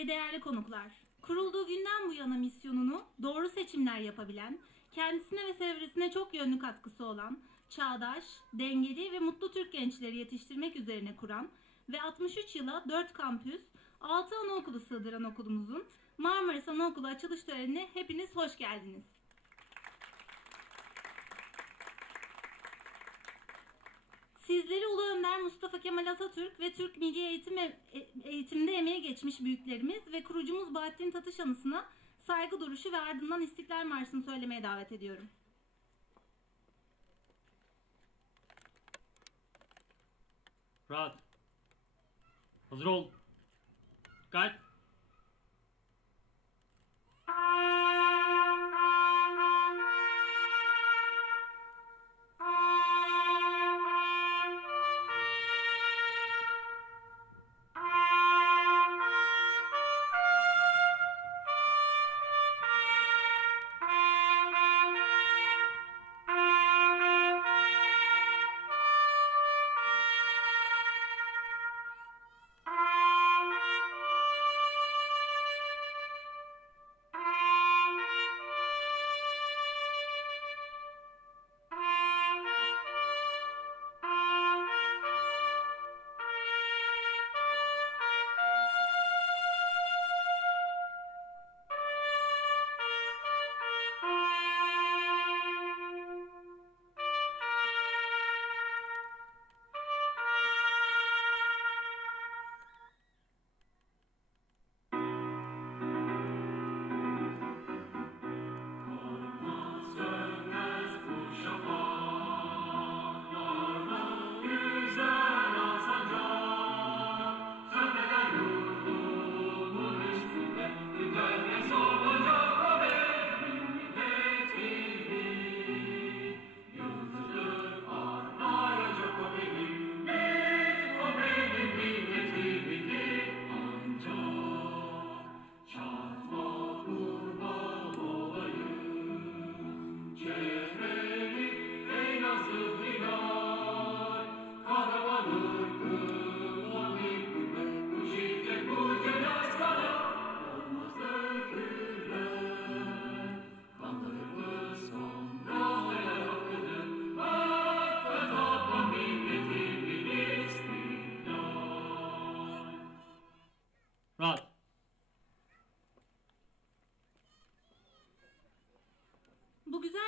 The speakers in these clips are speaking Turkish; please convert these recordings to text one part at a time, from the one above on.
ve değerli konuklar. Kurulduğu günden bu yana misyonunu doğru seçimler yapabilen, kendisine ve çevresine çok yönlü katkısı olan, çağdaş, dengeli ve mutlu Türk gençleri yetiştirmek üzerine kuran ve 63 yıla 4 kampüs, 6 anaokulu sığdıran okulumuzun Marmaris Anaokulu açılış törenine hepiniz hoş geldiniz. Sizleri Ulu Önder Mustafa Kemal Atatürk ve Türk Milli Eğitim e- Eğitiminde emeğe geçmiş büyüklerimiz ve kurucumuz Bahattin Tatış anısına saygı duruşu ve ardından İstiklal Marşı'nı söylemeye davet ediyorum. Rahat. Hazır ol. Dikkat.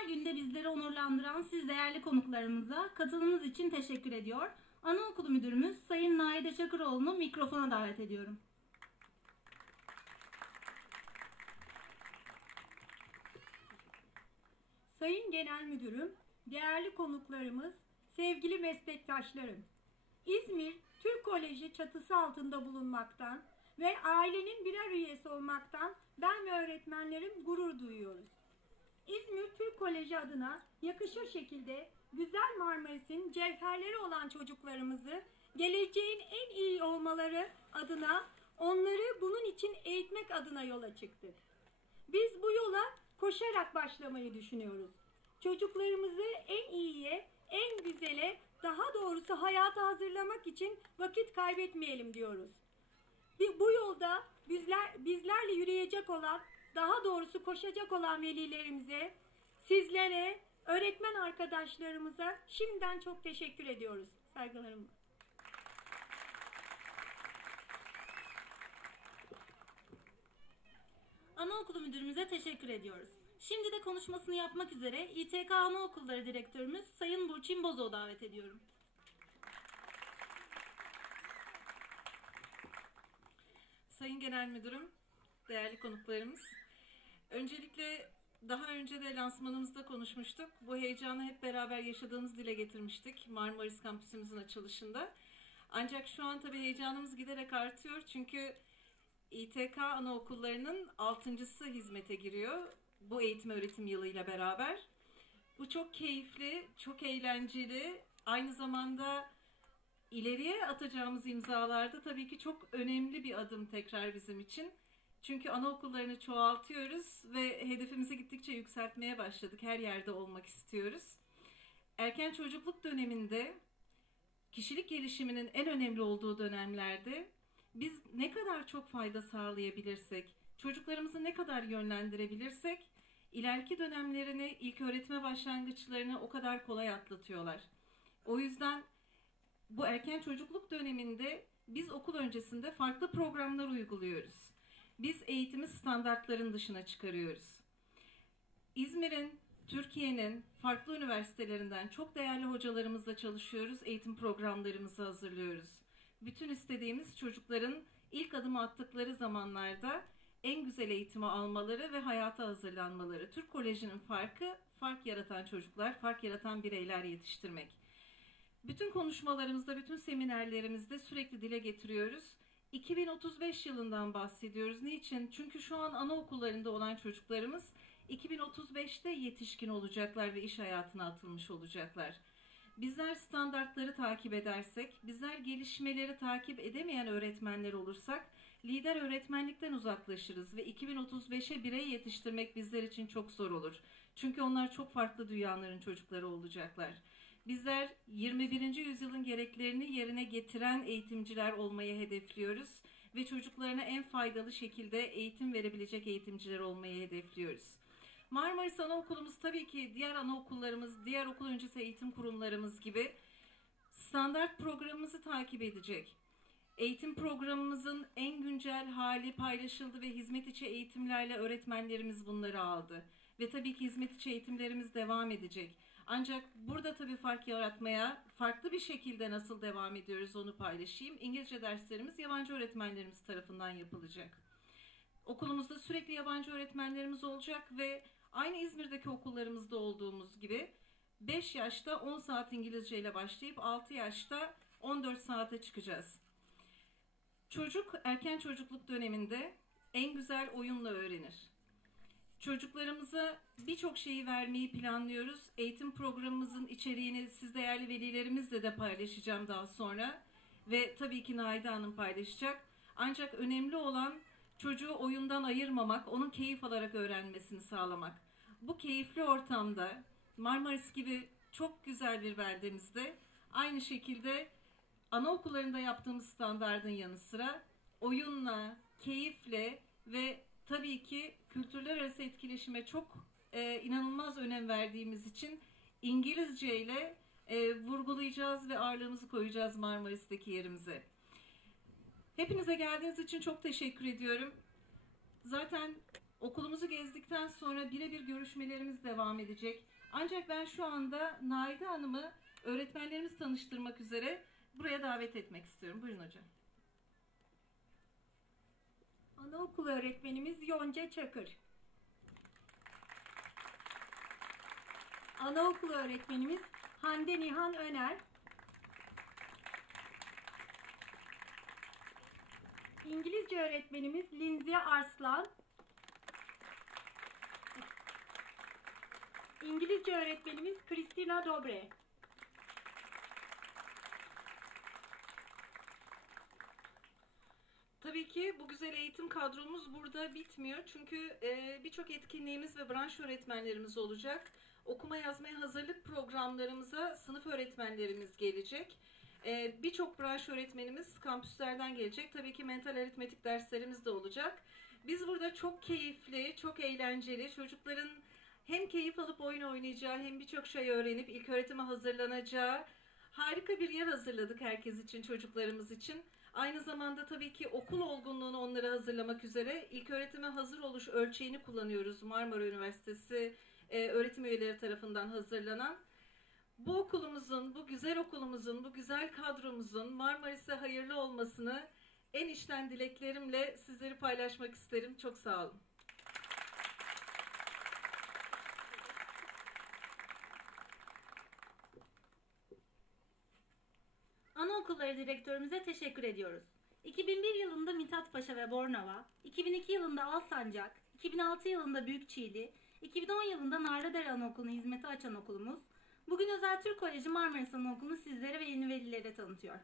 Güzel günde bizleri onurlandıran siz değerli konuklarımıza katılımınız için teşekkür ediyor. Anaokulu Müdürümüz Sayın Naide Çakıroğlu'nu mikrofona davet ediyorum. Sayın Genel Müdürüm, değerli konuklarımız, sevgili meslektaşlarım. İzmir Türk Koleji çatısı altında bulunmaktan ve ailenin birer üyesi olmaktan ben ve öğretmenlerim gurur duyuyoruz. İzmir Türk Koleji adına yakışır şekilde güzel Marmaris'in cevherleri olan çocuklarımızı geleceğin en iyi olmaları adına onları bunun için eğitmek adına yola çıktık. Biz bu yola koşarak başlamayı düşünüyoruz. Çocuklarımızı en iyiye, en güzele, daha doğrusu hayata hazırlamak için vakit kaybetmeyelim diyoruz. Bu yolda bizler, bizlerle yürüyecek olan, daha doğrusu koşacak olan velilerimize, sizlere, öğretmen arkadaşlarımıza şimdiden çok teşekkür ediyoruz. Saygılarımla. Anaokulu müdürümüze teşekkür ediyoruz. Şimdi de konuşmasını yapmak üzere İTK Anaokulları Direktörümüz Sayın Burçin Bozo'yu davet ediyorum. Sayın Genel Müdürüm, değerli konuklarımız. Öncelikle daha önce de lansmanımızda konuşmuştuk. Bu heyecanı hep beraber yaşadığımız dile getirmiştik Marmaris kampüsümüzün açılışında. Ancak şu an tabii heyecanımız giderek artıyor çünkü İTK anaokullarının altıncısı hizmete giriyor bu eğitim öğretim yılıyla beraber. Bu çok keyifli, çok eğlenceli, aynı zamanda ileriye atacağımız imzalarda tabii ki çok önemli bir adım tekrar bizim için. Çünkü anaokullarını çoğaltıyoruz ve hedefimizi gittikçe yükseltmeye başladık. Her yerde olmak istiyoruz. Erken çocukluk döneminde kişilik gelişiminin en önemli olduğu dönemlerde biz ne kadar çok fayda sağlayabilirsek, çocuklarımızı ne kadar yönlendirebilirsek ileriki dönemlerini, ilk öğretime başlangıçlarını o kadar kolay atlatıyorlar. O yüzden bu erken çocukluk döneminde biz okul öncesinde farklı programlar uyguluyoruz. Biz eğitimi standartların dışına çıkarıyoruz. İzmir'in, Türkiye'nin farklı üniversitelerinden çok değerli hocalarımızla çalışıyoruz, eğitim programlarımızı hazırlıyoruz. Bütün istediğimiz çocukların ilk adımı attıkları zamanlarda en güzel eğitimi almaları ve hayata hazırlanmaları. Türk Koleji'nin farkı, fark yaratan çocuklar, fark yaratan bireyler yetiştirmek. Bütün konuşmalarımızda, bütün seminerlerimizde sürekli dile getiriyoruz. 2035 yılından bahsediyoruz. Niçin? Çünkü şu an anaokullarında olan çocuklarımız 2035'te yetişkin olacaklar ve iş hayatına atılmış olacaklar. Bizler standartları takip edersek, bizler gelişmeleri takip edemeyen öğretmenler olursak lider öğretmenlikten uzaklaşırız ve 2035'e birey yetiştirmek bizler için çok zor olur. Çünkü onlar çok farklı dünyaların çocukları olacaklar. Bizler 21. yüzyılın gereklerini yerine getiren eğitimciler olmayı hedefliyoruz ve çocuklarına en faydalı şekilde eğitim verebilecek eğitimciler olmayı hedefliyoruz. Marmaris Anaokulumuz tabii ki diğer anaokullarımız, diğer okul öncesi eğitim kurumlarımız gibi standart programımızı takip edecek. Eğitim programımızın en güncel hali paylaşıldı ve hizmet içi eğitimlerle öğretmenlerimiz bunları aldı. Ve tabii ki hizmet içi eğitimlerimiz devam edecek. Ancak burada tabii fark yaratmaya farklı bir şekilde nasıl devam ediyoruz onu paylaşayım. İngilizce derslerimiz yabancı öğretmenlerimiz tarafından yapılacak. Okulumuzda sürekli yabancı öğretmenlerimiz olacak ve aynı İzmir'deki okullarımızda olduğumuz gibi 5 yaşta 10 saat İngilizce ile başlayıp 6 yaşta 14 saate çıkacağız. Çocuk erken çocukluk döneminde en güzel oyunla öğrenir. Çocuklarımıza birçok şeyi vermeyi planlıyoruz. Eğitim programımızın içeriğini siz değerli velilerimizle de paylaşacağım daha sonra. Ve tabii ki Naide Hanım paylaşacak. Ancak önemli olan çocuğu oyundan ayırmamak, onun keyif alarak öğrenmesini sağlamak. Bu keyifli ortamda Marmaris gibi çok güzel bir beldemizde aynı şekilde anaokullarında yaptığımız standardın yanı sıra oyunla, keyifle ve tabii ki kültürler arası etkileşime çok e, inanılmaz önem verdiğimiz için İngilizce ile e, vurgulayacağız ve ağırlığımızı koyacağız Marmaris'teki yerimize. Hepinize geldiğiniz için çok teşekkür ediyorum. Zaten okulumuzu gezdikten sonra birebir görüşmelerimiz devam edecek. Ancak ben şu anda Naide Hanım'ı öğretmenlerimiz tanıştırmak üzere buraya davet etmek istiyorum. Buyurun hocam. Anaokulu öğretmenimiz Yonca Çakır. Anaokulu öğretmenimiz Hande Nihan Öner. İngilizce öğretmenimiz Lindsay Arslan. İngilizce öğretmenimiz Christina Dobre. tabii ki bu güzel eğitim kadromuz burada bitmiyor. Çünkü e, birçok etkinliğimiz ve branş öğretmenlerimiz olacak. Okuma yazmaya hazırlık programlarımıza sınıf öğretmenlerimiz gelecek. E, birçok branş öğretmenimiz kampüslerden gelecek. Tabii ki mental aritmetik derslerimiz de olacak. Biz burada çok keyifli, çok eğlenceli, çocukların hem keyif alıp oyun oynayacağı hem birçok şey öğrenip ilk öğretime hazırlanacağı harika bir yer hazırladık herkes için, çocuklarımız için. Aynı zamanda tabii ki okul olgunluğunu onlara hazırlamak üzere ilk öğretime hazır oluş ölçeğini kullanıyoruz. Marmara Üniversitesi e, öğretim üyeleri tarafından hazırlanan. Bu okulumuzun, bu güzel okulumuzun, bu güzel kadromuzun Marmaris'e hayırlı olmasını en içten dileklerimle sizleri paylaşmak isterim. Çok sağ olun. Anaokulları direktörümüze teşekkür ediyoruz. 2001 yılında Mithat Paşa ve Bornova, 2002 yılında Alsancak, 2006 yılında Büyükçiğli, 2010 yılında Narlıdere Anaokulu'nu hizmete açan okulumuz, bugün Özel Türk Koleji Marmaris Anaokulu'nu sizlere ve yeni velilere tanıtıyor.